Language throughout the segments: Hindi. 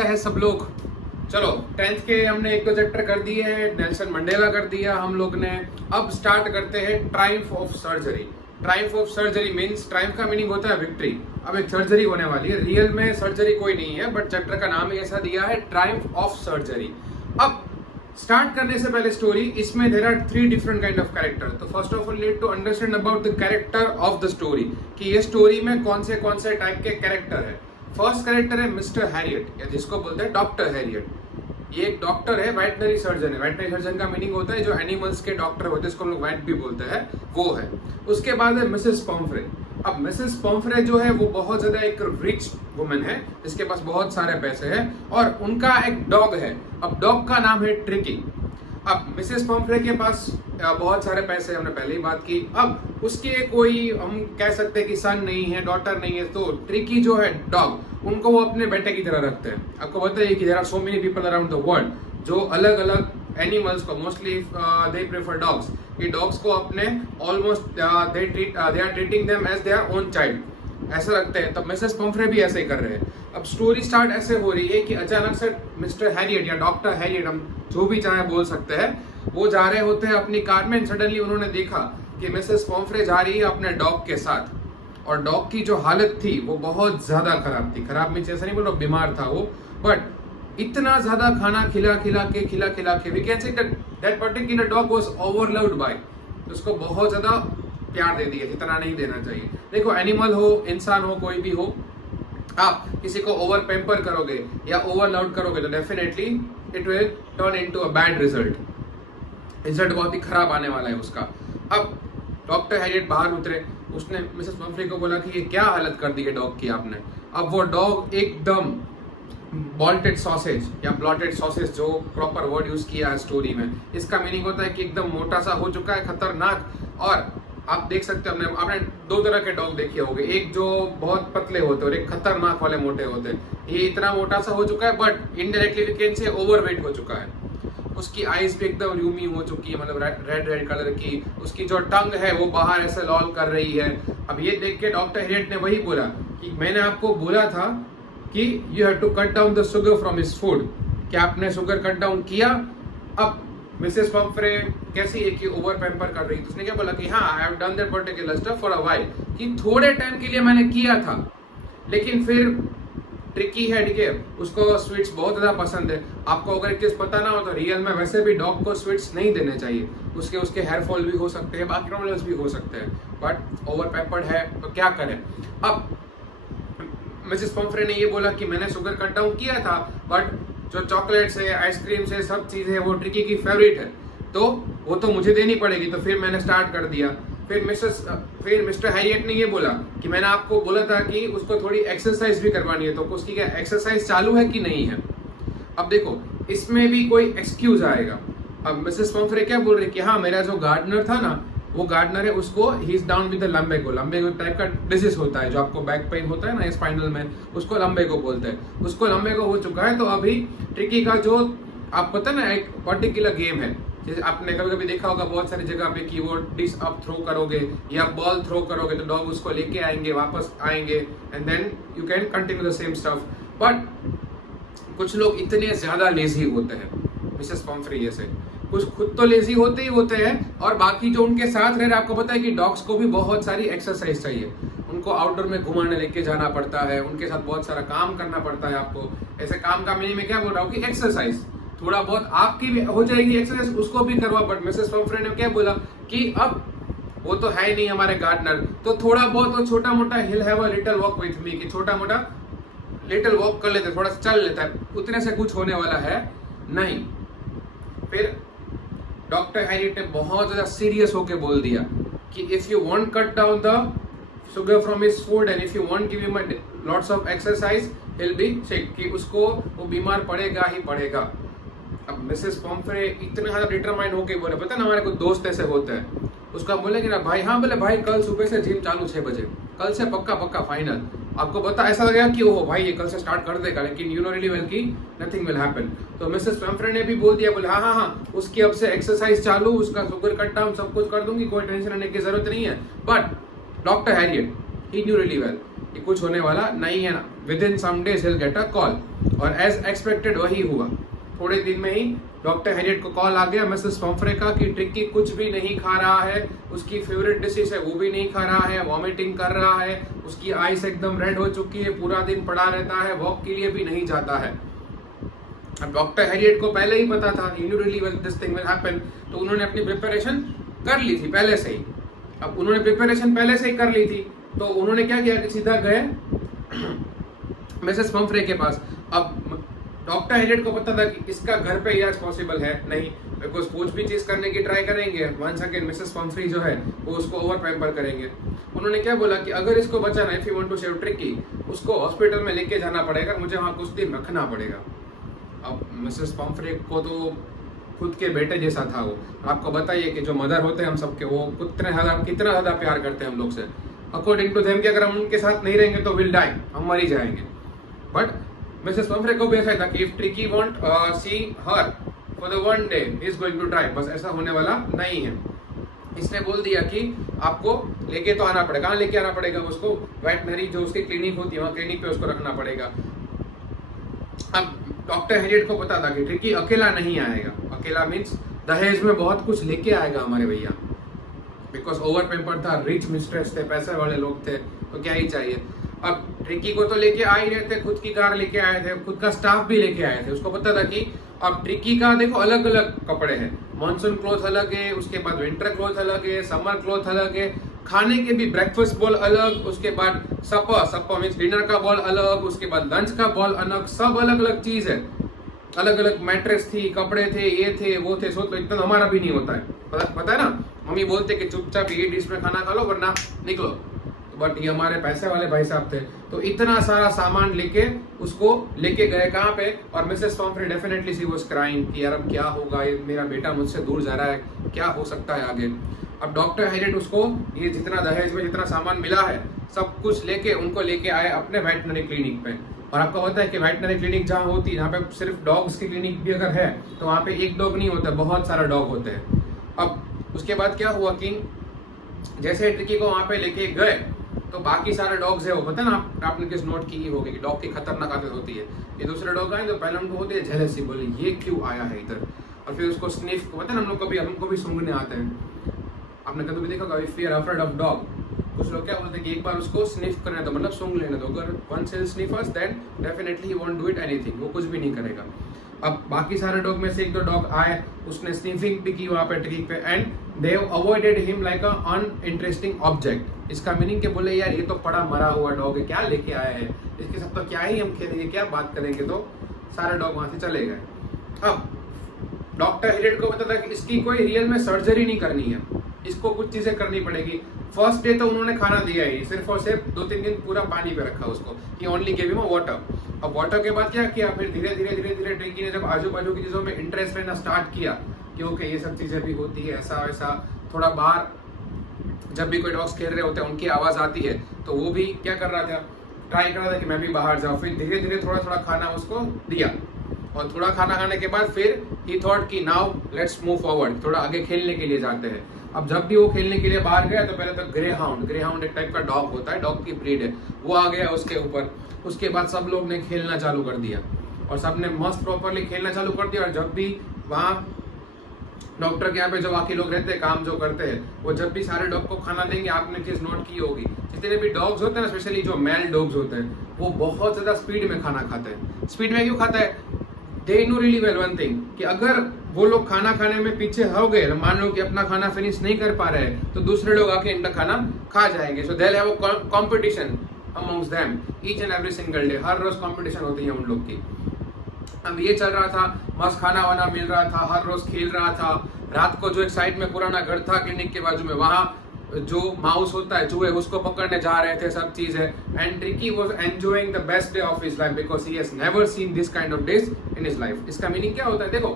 कैसे है सब लोग। चलो 10th के हमने एक दो चैप्टर कर दिए हैं, नेल्सन मंडेला कर दिया हम लोग ने। अब स्टार्ट करते हैं Triumph of surgery. Triumph of surgery means, Triumph का मीनिंग होता है विक्ट्री। अब एक सर्जरी होने वाली है, रियल में सर्जरी कोई नहीं है, बट चैप्टर का नाम ही ऐसा दिया है, ट्रायम्फ ऑफ सर्जरी। अब स्टार्ट करने से पहले स्टोरी, इसमें there are 3 different kind of character. तो first of all need to understand about the character of the story, कि ये स्टोरी में कौन से टाइप के कैरेक्टर है। फर्स्ट कैरेक्टर है मिस्टर हैरियट, या जिसको बोलते हैं डॉक्टर हैरियट। ये एक डॉक्टर है, वेटनरी सर्जन है। वेटनरी सर्जन का मीनिंग होता है जो एनिमल्स के डॉक्टर होते हैं, इसको हम लोग वेट भी बोलते हैं, वो है। उसके बाद है मिसेस पॉम्फ्रे। अब मिसेस पॉम्फ्रे जो है वो बहुत ज्यादा एक रिच वुमन है, जिसके पास बहुत सारे पैसे हैं, और उनका एक डॉग है। अब डॉग का नाम है ट्रिकी। अब मिसेस पॉम्फ्रे के पास बहुत सारे पैसे, हमने पहले ही बात की। अब उसके कोई, हम कह सकते हैं कि सन नहीं है, डॉटर नहीं है, तो ट्रिकी जो है डॉग, उनको वो अपने बेटे की तरह रखते हैं। आपको बताइए कि there are so many people around the world जो अलग अलग एनिमल्स को, मोस्टली दे प्रेफर डॉग्स, ये डॉग्स को अपने almost they are treating them as their own child, ऐसा रखते हैं। तब मिसेस पॉम्फ्रे भी ऐसे ही कर रहे हैं। अब स्टोरी स्टार्ट ऐसे हो रही है कि अचानक से मिस्टर हैरियट या डॉक्टर हैरियट, हम जो भी चाहे बोल सकते हैं, वो जा रहे होते हैं अपनी कार में। सडनली उन्होंने देखा कि मिसेस पॉम्फ्रे जा रही है अपने डॉग के साथ, और डॉग की जो हालत थी वो बहुत ज्यादा खराब थी। खराब मीन्स ऐसा नहीं बोल रहा बीमार था वो, बट इतना ज्यादा खाना खिला खिला के we can say that particular dog was overloved by, उसको बहुत ज्यादा प्यार दे दिया, जितना नहीं देना चाहिए। देखो, एनिमल हो, इंसान हो, कोई भी हो, आप किसी को ओवर पेम्पर करोगे या ओवरलव्ड करोगे तो definitely it will turn into a bad result बहुत ही खराब आने वाला है उसका। अब डॉक्टर हैरियट बाहर उतरे, उसने मिसेस पॉम्फ्रे को बोला कि ये क्या हालत कर दी है डॉग की आपने। अब वो डॉग एकदम बॉल्टेड सॉसेज या ब्लॉटेड सॉसेज, जो प्रॉपर वर्ड यूज किया है स्टोरी में, इसका मीनिंग होता है कि एकदम मोटा सा हो चुका है, खतरनाक। और आप देख सकते हैं, आपने 2 तरह के डॉग देखे होंगे, एक जो बहुत पतले होते हैं और एक खतरनाक वाले मोटे होते हैं। ये इतना मोटा सा हो चुका है, but indirectly we can say overweight हो चुका है। उसकी आईज भी एकदम र्यूमी हो चुकी है, मतलब रेड कलर की। उसकी जो टंग है वो बाहर ऐसे लॉल कर रही है। अब ये देख के डॉक्टर हैरियट ने वही बोला कि मैंने आपको बोला था कि you have to cut down the sugar from his food, क्या आपने शुगर कट डाउन किया। अब मिसेस पॉम्फ्रे कैसी है कि ओवर पैम्पर कर रही थी, उसने क्या बोला कि हाँ, I have done that particular stuff for a while, कि थोड़े टाइम के लिए मैंने किया था, लेकिन फिर ट्रिकी है, ठीक है, उसको स्वीट्स बहुत ज्यादा पसंद है। आपको अगर एक चीज पता ना हो तो रियल में वैसे भी डॉग को स्वीट्स नहीं देने चाहिए, उसके हेयर फॉल भी हो सकते हैं, बाकी प्रॉब्लम्स भी हो सकते हैं, बट ओवर पेपर्ड है तो क्या करें। अब मिसेस पॉम्फ्रे ने ये बोला कि मैंने शुगर कट डाउन किया था, बट जो चॉकलेट्स है, आइसक्रीम्स है, सब चीजें वो ट्रिकी की फेवरेट है, तो वो तो मुझे देनी पड़ेगी। तो फिर मैंने स्टार्ट कर दिया। फिर मिस्टर हैरियट ने ये बोला कि मैंने आपको बोला था कि उसको थोड़ी एक्सरसाइज भी करवानी है, तो उसकी क्या एक्सरसाइज चालू है कि नहीं है। अब देखो, इसमें भी कोई एक्सक्यूज आएगा। अब मिसेस पॉम्फ्रे क्या बोल रही कि हाँ, मेरा जो गार्डनर था ना, वो गार्डनर है, उसको he is down with the lumbago type का डिजीज होता है, जो आपको बैक पेन होता है ना स्पाइनल में, उसको लंबेगो बोलते हैं। उसको लंबेगो हो चुका है। तो अभी ट्रिकी का जो, आप पता ना, एक पर्टिकुलर गेम है, जैसे आपने कभी कभी देखा होगा बहुत सारी जगह पे कि वो डिश आप थ्रो करोगे या बॉल थ्रो करोगे तो डॉग उसको लेके आएंगे, वापस आएंगे, and then you can continue the same stuff. But कुछ लोग इतने ज्यादा लेजी होते हैं, मिसेस पॉम्फ्रे जैसे, कुछ खुद तो लेजी होते ही होते हैं, और बाकी जो उनके साथ रह रहे, आपको पता है कि डॉग्स को भी बहुत सारी एक्सरसाइज चाहिए। उनको आउटडोर में घुमाने लेके जाना पड़ता है, उनके साथ बहुत सारा काम करना पड़ता है आपको। ऐसे काम का मीनिंग में क्या बोल रहा हूँ कि एक्सरसाइज थोड़ा बहुत आपकी भी हो जाएगी एक्सरसाइज, उसको भी करवा। बट मिसेस पॉम्फ्रे ने क्या बोला कि अब वो तो है ही नहीं हमारे गार्डनर, तो थोड़ा बहुत तो छोटा मोटा he'll have a little walk with me, कि छोटा मोटा लिटिल वॉक कर लेते, थोड़ा चल लेता है, उतने से कुछ होने वाला है नहीं। फिर डॉक्टर हैरियट ने बहुत ज्यादा सीरियस होके बोल दिया कि if you want cut down the sugar from his food and if you want give him lots of exercise, he will be sick, कि उसको वो बीमार पड़ेगा ही पड़ेगा। अब मिसेस पॉम्फ्रे इतना ज्यादा डिटरमाइंड होके बोले, पता ना हमारे कुछ दोस्त ऐसे होते हैं, उसका बोलेंगे ना भाई, हाँ बोले भाई कल सुबह से जिम चालू 6 बजे, कल से पक्का फाइनल। आपको पता ऐसा लगेगा कि ओहो भाई ये कल से स्टार्ट कर देगा, लेकिन यू नो रियली वेल कि नथिंग विल हैपन। तो मिसेस पॉम्फ्रे ने भी बोल दिया, बोले हाँ, उसकी अब से एक्सरसाइज चालू, उसका शुगर कट डाउन सब कुछ कर दूंगी, कोई टेंशन लेने की जरूरत नहीं है। But doctor Herriot, he knew really well कि कुछ होने वाला नहीं है ना। Within some days he'll get a call। और एज एक्सपेक्टेड वही हुआ। थोड़े दिन में ही डॉक्टर हैरियट को कॉल आ गया मिसेस पम्फ्रे का कि ट्रिकी कुछ भी नहीं खा रहा है, उसकी फेवरेट डिशेस है वो भी नहीं खा रहा है, वॉमिटिंग कर रहा है, उसकी आइस एकदम रेड हो चुकी है, पूरा दिन पड़ा रहता है, वॉक के लिए भी नहीं जाता है। अब डॉक्टर हैरियट को पहले ही पता था he knew really well this thing will happen, तो उन्होंने अपनी प्रिपरेशन कर ली थी पहले से ही। अब उन्होंने प्रिपरेशन पहले से ही कर ली थी, तो उन्होंने क्या किया कि सीधा गए मिसेस पम्फ्रे के पास। अब डॉक्टर हैरियट को पता था कि इसका घर पे इलाज पॉसिबल है नहीं, बिकॉज कुछ भी चीज करने की ट्राई करेंगे, वंस अगेन मिसेस पम्फ्रे जो है वो उसको ओवर पैम्पर करेंगे। उन्होंने क्या बोला कि अगर इसको बचाना, if you want to save Tricki, उसको हॉस्पिटल में लेके जाना पड़ेगा, मुझे वहां कुछ दिन रखना पड़ेगा। अब मिसेस पम्फ्रे को तो खुद के बेटे जैसा था वो। आपको बताइए कि जो मदर होते हैं हम सबके, वो कितना ज्यादा प्यार करते हैं हम लोग से। अकॉर्डिंग टू देम कि अगर हम उनके साथ नहीं रहेंगे तो विल डाई, हम मर ही जाएंगे। बट मिसेस पम्फ्रे को भी ऐसा था कि if Tricki want see her for the one day he is going to try, बस ऐसा होने वाला नहीं है। इसने बोल दिया कि आपको लेके तो आना पड़ेगा। कहाँ लेके आना पड़ेगा उसको? वेटनरी जो उसकी क्लिनिक होती है वहाँ क्लिनिक पे उसको रखना पड़ेगा। अब डॉक्टर हैरियट को पता था कि ट्रिकी अकेला नहीं आएगा। अकेला मीन्स दहेज में बहुत कुछ लेके आएगा हमारे भैया, बिकॉज ओवर पेम्पर था, रिच मिस्ट्रेस थे, पैसे वाले लोग थे, तो क्या ही चाहिए। अब ट्रिकी को तो लेके आ ही रहे थे, खुद की कार लेके आए थे, खुद का स्टाफ भी लेके आए थे। उसको पता था कि अब ट्रिकी का देखो अलग अलग कपड़े हैं, मॉनसून क्लोथ अलग है, उसके बाद विंटर क्लोथ अलग है, समर क्लोथ अलग है, खाने के भी ब्रेकफास्ट बॉल अलग, उसके बाद सपर मीन्स डिनर का बॉल अलग, उसके बाद लंच का बॉल अलग, सब अलग अलग चीज है। अलग अलग मैट्रेस थी, कपड़े थे, ये थे वो थे। सोच लो इतना तो हमारा भी नहीं होता है, पता है ना। मम्मी बोलते कि चुपचाप ये डिश में खाना खा लो वरना निकलो, बट ये हमारे पैसे वाले भाई साहब थे, तो इतना सारा सामान लेके उसको लेके गए कहाँ पे। और Mrs Pomfrey definitely she was crying कि यार अब क्या होगा, ये मेरा बेटा मुझसे दूर जा रहा है, क्या हो सकता है आगे। अब डॉक्टर हैरियट उसको ये जितना दहेज में जितना सामान मिला है सब कुछ लेके उनको लेके आए अपने वेटनरी क्लिनिक पे। और आपको पता है कि वेटनरी क्लिनिक जहाँ होती है, जहाँ पे सिर्फ डॉग्स की क्लिनिक भी अगर है तो वहाँ पे एक डॉग नहीं होता, बहुत सारा डॉग होते हैं। अब उसके बाद क्या हुआ कि जैसे ट्रिकी को वहाँ पे लेके गए तो बाकी सारे डॉग्स है वो, पता है ना, आपने किस नोट की होगी कि डॉग की खतरनाक आदत होती है। ये दूसरे डॉग आए तो पहले उनको होती है जेलसी, बोले ये क्यों आया है इधर, और फिर उसको स्निफ, पता है ना, हमको भी सूंघने आते हैं। आपने कभी भी देखा होगा, if you are afraid of dog, कुछ लोग क्या बोलते हैं कि एक बार उसको स्निफ करने दो, मतलब सूंघ लेने दो। अगर once he sniffers then definitely he won't do it anything, वो कुछ भी नहीं करेगा। अब बाकी सारे डॉग में से एक दो डॉग आए, उसने स्निफिंग भी की वहाँ पे ट्री पे, and they avoided him like a uninteresting object. इसका मीनिंग के बोले यार ये तो पड़ा मरा हुआ डॉग है, क्या लेके आया है, इसके साथ तो क्या ही हम खेलेंगे, क्या बात करेंगे। तो सारे डॉग वहां से चले गए। अब डॉक्टर हैरियट को पता था कि इसकी कोई रियल में सर्जरी नहीं करनी है, इसको कुछ चीजें करनी पड़ेगी। फर्स्ट डे तो उन्होंने खाना दिया ही, सिर्फ और सिर्फ 2-3 दिन पूरा पानी पे रखा उसको, कि ओनली गिव हिम वाटर। अब वाटर के बाद क्या किया, फिर धीरे धीरे ट्रिकी ने जब आजू बाजू की चीजों में इंटरेस्ट लेना स्टार्ट किया कि ओके ये सब चीजें भी होती है, ऐसा वैसा, थोड़ा बाहर जब भी कोई डॉग्स खेल रहे होते हैं उनकी आवाज आती है तो वो भी क्या कर रहा था, ट्राई कर रहा था कि मैं भी बाहर जाऊँ। फिर धीरे धीरे थोड़ा थोड़ा खाना उसको दिया, और थोड़ा खाना खाने के बाद फिर ही थॉट कि नाउ लेट्स मूव फॉरवर्ड, थोड़ा आगे खेलने के लिए जाते हैं। अब जब भी वो खेलने के लिए बाहर गया तो पहले तो ग्रे हाउंड एक टाइप का डॉग होता है, डॉग की ब्रीड है, वो आ गया उसके ऊपर। उसके बाद सब लोग ने खेलना चालू कर दिया और सबने मस्त प्रॉपरली खेलना चालू कर दिया। और जब भी वहाँ डॉक्टर के यहाँ पे जो बाकी लोग रहते हैं, काम जो करते हैं, वो जब भी सारे डॉग को खाना देंगे, आपने चीज नोट की होगी, जितने भी डॉग्स होते हैं ना, स्पेशली जो मेल डॉग्स होते हैं, वो बहुत ज्यादा स्पीड में खाना खाते हैं। स्पीड में क्यों खाता है? They know really well one thing कि अगर वो लोग खाना खाने में पीछे हो गए, मान लो कि अपना खाना फिनिश नहीं कर पा रहे हैं, तो दूसरे लोग आके इनका खाना खा जाएंगे। सो they'll have a competition amongst them each and every single day। हर रोज कंपटीशन होती है उन लोग की। अब ये चल रहा था, मस्त खाना वाना मिल रहा था, हर रोज खेल रहा था। रात को जो एक साइड में पुराना घर था क्लिनिक के बाजू में, वहाँ जो माउस होता है, चूहे, उसको पकड़ने जा रहे थे, सब चीज है। And tricky was enjoying the best day of his life because he has never seen this kind of days in his life. इसका मीनिंग क्या होता है? देखो,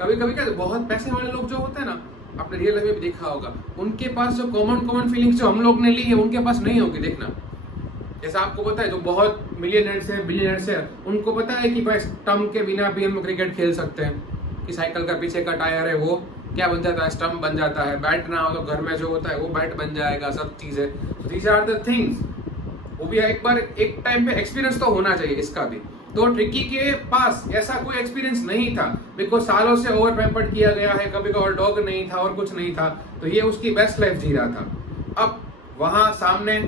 कभी कभी क्या बहुत पैसे वाले लोग जो होते हैं ना, आपने रियल लाइफ में भी देखा होगा, उनके पास जो कॉमन फीलिंग्स जो हम लोग ने ली है उनके पास नहीं होगी। देखना, जैसा आपको पता है जो बहुत मिलियनर्स है, बिलियनर्स है, उनको पता है कि भाई स्टंप के बिना भी हम क्रिकेट खेल सकते हैं, कि साइकिल का पीछे का टायर है वो क्या बन जाता है, स्टंप बन जाता है। बैट ना हो तो घर में जो होता है वो बैट बन जाएगा, सब चीजें। दीज आर द थिंग्स वो भी एक टाइम पे एक्सपीरियंस तो होना चाहिए इसका भी। तो ट्रिकी के पास ऐसा कोई एक्सपीरियंस नहीं था, बिकॉज सालों से ओवर पैम्पर्ड किया गया है, कभी और डॉग नहीं था और कुछ नहीं था, तो ये उसकी बेस्ट लाइफ जी रहा था। अब वहां सामने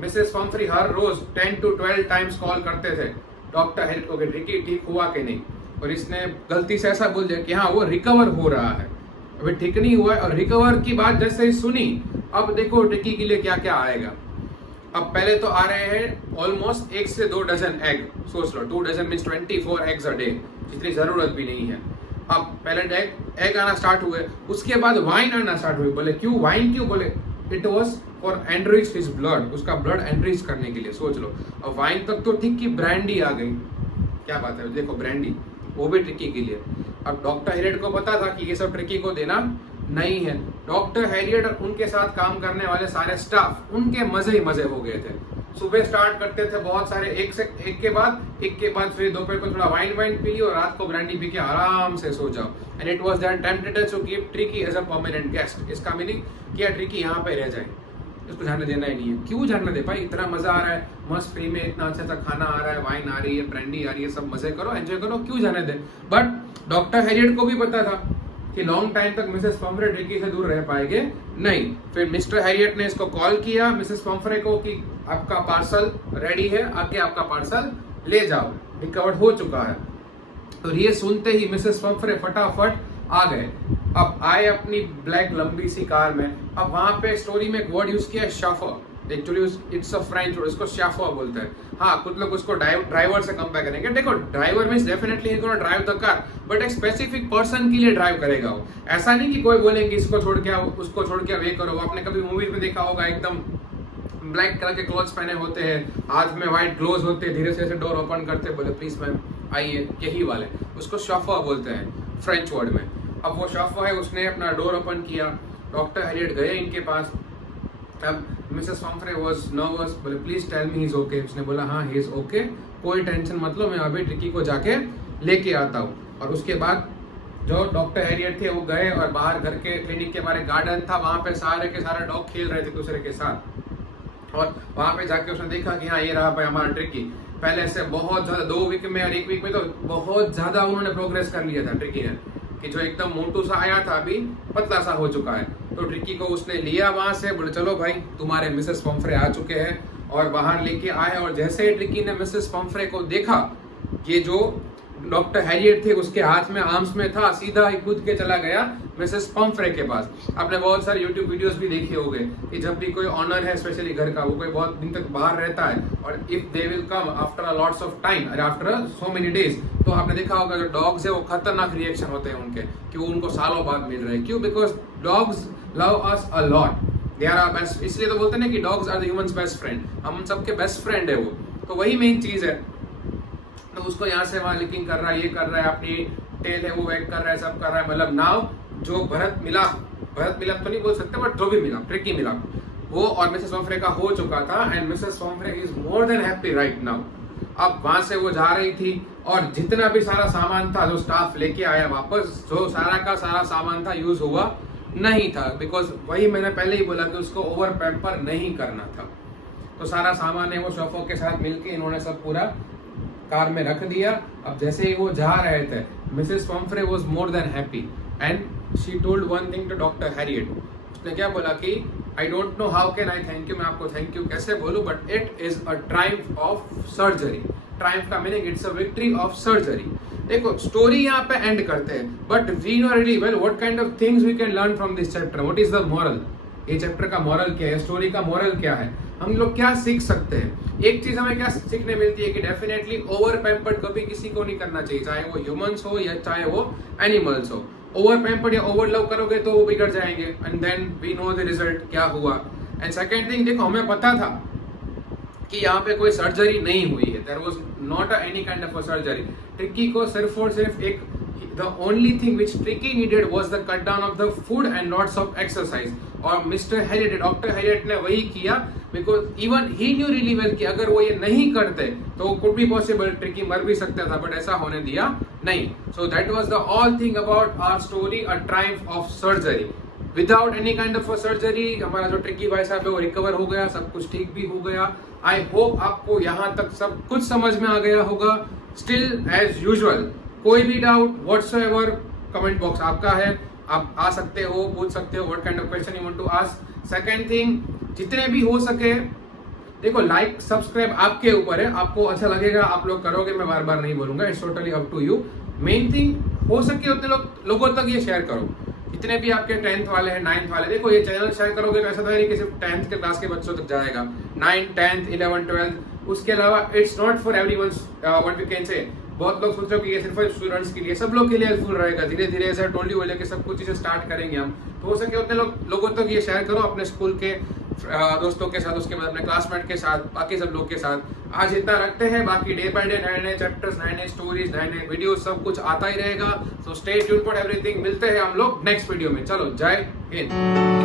मिसेस पंफ्री हर रोज 10 to 12 टाइम्स कॉल करते थे डॉक्टर हेरिट को कि ट्रिकी ठीक हुआ कि नहीं, और इसने गलती से ऐसा बोल दिया कि हाँ वो रिकवर हो रहा है, अभी ठीक नहीं हुआ है। और रिकवर की बात जैसे ही सुनी, अब देखो ट्रिकी के लिए क्या क्या आएगा। अब पहले तो आ रहे हैं ऑलमोस्ट 1 से 2 डजन एग, सोच लो 2 dozen means 24 eggs a day, जितनी जरूरत भी नहीं है। अब पहले एग आना स्टार्ट हुए, उसके बाद वाइन आना स्टार्ट हुई। बोले क्यों वाइन क्यों? बोले it was for enrich his blood, उसका ब्लड एनरिच करने के लिए। सोच लो, अब वाइन तक तो ठीक की ब्रांडी आ गई, क्या बात है, देखो ब्रांडी, वो भी ट्रिकी के लिए। अब डॉक्टर हेरियट को पता था कि ये सब ट्रिकी को देना नहीं है। डॉक्टर हेरियट और उनके साथ काम करने वाले सारे स्टाफ, उनके मजे ही मजे हो गए थे। सुबह स्टार्ट करते थे बहुत सारे, एक के बाद फिर दोपहर को थोड़ा वाइन पी ली और रात को ब्रांडी पी के आराम से सो जाओ। And it was there tempted to keep Tricki as a permanent guest. इसका मीनिंग किया ट्रिकी यहाँ पे रह जाए, इसको जाने देना ही नहीं है। क्यों जाने दे भाई, इतना मजा आ रहा है, मस्त फ्री में इतना अच्छा खाना आ रहा है, वाइन आ रही है, ब्रांडी आ रही है, सब मजे करो, एंजॉय करो, क्यों जाने दे। बट डॉक्टर हेरियट को भी पता था कि लॉन्ग टाइम तक मिसेस पंफ्रे ट्रिकी से दूर रह पाएंगे नहीं। फिर मिस्टर हेरियट ने इसको कॉल किया मिसेस पंफ्रे को कि आपका पार्सल रेडी है, आके आपका पार्सल ले जाओ, रिकवर्ड हो चुका है। तो ये सुनते ही मिसेस पंफ्रे फटाफट आ गए। अब आए अपनी ब्लैक लंबी सी कार में। अब वहां पे स्टोरी में एक वर्ड यूज किया है chauffeur, actually it's a French word, इसको शाफर बोलते हैं। हाँ, कुछ लोग उसको ड्राइवर से कंपेयर करेंगे। देखो driver means definitely he gonna drive the car, but एक स्पेसिफिक पर्सन के लिए ड्राइव करेगा वो। ऐसा नहीं कि कोई बोलेंगे इसको छोड़ के आओ, उसको छोड़ के ये करो। आपने कभी मूवीज में देखा होगा, एकदम ब्लैक कलर के क्लोथ्स पहने होते हैं, हाथ में व्हाइट ग्लोव्स होते हैं, धीरे से डोर ओपन करते, बोले प्लीज मैम आइए, यही वाले, उसको शॉफर बोलते हैं फ्रेंच वर्ड में। अब वो शॉफर है, उसने अपना डोर ओपन किया, डॉक्टर हेरियट गए इनके पास। अब मिसेस पंफ्रे वाज नर्वस, बोले please tell me he is okay. उसने बोला हाँ ही इज ओके, कोई टेंशन मत लो, मैं अभी ट्रिकी को जाके लेके आता हूँ। और उसके बाद जो डॉक्टर हेरियट थे वो गए और बाहर घर के क्लिनिक के बारे गार्डन था, वहां पे सारे के सारे डॉग खेल रहे थे दूसरे के साथ। और वहां पे जाके उसने देखा कि हाँ ये रहा भाई हमारा ट्रिकी। पहले से बहुत ज्यादा 2 वीक में और 1 वीक में तो बहुत ज्यादा उन्होंने प्रोग्रेस कर लिया था ट्रिकी ने, कि जो एकदम मोटू सा आया था अभी पतला सा हो चुका है। तो ट्रिकी को उसने लिया वहां से, बोले चलो भाई तुम्हारे मिसेस पंफ्रे आ चुके हैं, और बाहर लेके आए। और जैसे ही ट्रिकी ने मिसेस पंफ्रे को देखा, ये जो डॉक्टर हेरियट थे उसके हाथ में आर्म्स में था, सीधा ही कूद के चला गया मिसेस पंफ्रे के पास। आपने बहुत सारे यूट्यूब वीडियोस भी देखे होंगे कि जब भी कोई ऑनर है स्पेशली घर का, वो कोई बहुत दिन तक बाहर रहता है, और if they will come after a lots of time और आफ्टर सो मेनी डेज, तो आपने देखा होगा जो डॉग्स है वो खतरनाक रिएक्शन होते हैं उनके, कि वो उनको सालों बाद मिल रहे हैं। क्यों? Because dogs love us a lot, they are our best. इसलिए तो बोलते हैं कि dogs are the humans best friend, हम सबके बेस्ट फ्रेंड है वो। तो वही मेन चीज है। तो उसको यहाँ से वहां लिकिंग कर रहा है, ये कर रहा है, अपनी टेल है वो वैग कर रहा है, सब कर रहा है। मतलब नाउ जो भरत मिला तो नहीं बोल सकते, बट जो भी मिला, ट्रिकी मिला, वो और मिसेस पंफ्रे का हो चुका था। And Mrs Pomfrey is more than happy right now. अब वहां से वो जा रही थी, और जितना भी सारा सामान था जो स्टाफ लेके आया वापस, जो सारा का सारा सामान था यूज हुआ नहीं था, बिकॉज वही मैंने पहले ही बोला कि उसको ओवर पैम्पर नहीं करना था। तो सारा सामान है वो शॉफो के साथ मिलके इन्होंने सब पूरा कार में रख दिया। अब जैसे ही वो जा रहे थे, Mrs Pumphrey was more than happy and she told one thing to doctor Herriot. उसने क्या बोला कि I don't know how can I thank you, मैं आपको थैंक यू कैसे बोलूं, but it is a triumph of surgery. Triumph का meaning it's a victory of surgery. देखो स्टोरी यहाँ पे एंड करते हैं, but we know really well what kind of things we can learn from this chapter, what is the moral. ये चैप्टर का मॉरल क्या है, स्टोरी का मॉरल क्या है, हम लोग क्या सीख सकते हैं। एक चीज हमें क्या सीखने मिलती है कि डेफिनेटली ओवर पैम्पर्ड कभी किसी को नहीं करना चाहिए, चाहे वो ह्यूमंस हो या चाहे वो एनिमल्स हो। ओवर पैम्पर्ड या ओवर लव करोगे तो वो बिगड़ जाएंगे, and then we know the result क्या हुआ। एंड सेकंड थिंग, देखो हमें पता था कि यहाँ पे कोई सर्जरी नहीं हुई है, there was not any kind of a surgery. Tricki को सिर्फ और सिर्फ एक The only thing which Tricky needed was the cut down of the food and lots of exercise. और मिस्टर हैरियट, डॉक्टर हैरियट ने वही किया, because even he knew really well कि अगर वो ये नहीं करते तो कुड बी पॉसिबल ट्रिकी मर भी सकता था, बट ऐसा होने दिया नहीं. So that was the all thing about our story, a triumph of surgery. Without any kind of surgery हमारा जो ट्रिकी भाई साहब है वो रिकवर हो गया, सब कुछ ठीक भी हो गया. आई होप आपको यहाँ तक सब कुछ समझ में आ गया होगा. स्टिल एज यूजुअल कोई भी डाउट व्हाटसोएवर, कमेंट बॉक्स आपका है, आप आ सकते हो, पूछ सकते हो what kind of question you want to ask. Second thing, जितने भी हो सके देखो, लाइक सब्सक्राइब आपके ऊपर है, आपको अच्छा लगेगा आप लोग करोगे, मैं बार बार नहीं बोलूंगा, it's totally up to you. Main thing हो सके उतने लोगों तक ये शेयर करो, जितने भी आपके 10th वाले हैं 9th वाले. देखो ये चैनल शेयर करोगे तो ऐसा तो नहीं कि सिर्फ 10th के क्लास के बच्चों तक जाएगा, 9th 10th 11th 12th. उसके अलावा it's not for everyone, what we can say. बहुत लोग सोच रहे हो कि ये सिर्फ स्टूडेंट्स के लिए, सब लोग के लिए हेल्पफुल रहेगा. धीरे धीरे ऐसा टोल्ड यू लेके सब कुछ चीजें स्टार्ट करेंगे हम, तो हो सके उतने लोगों तक ये शेयर करो, अपने स्कूल के दोस्तों के साथ, उसके बाद अपने क्लासमेट के साथ, बाकी सब लोग के साथ. आज इतना रखते हैं, बाकी डे बाय डे नए नए चैप्टर्स, नए नए स्टोरीज, नए नए वीडियो सब कुछ आता ही रहेगा. So stay tuned for everything. मिलते हैं हम लोग नेक्स्ट वीडियो में. चलो जय हिंद.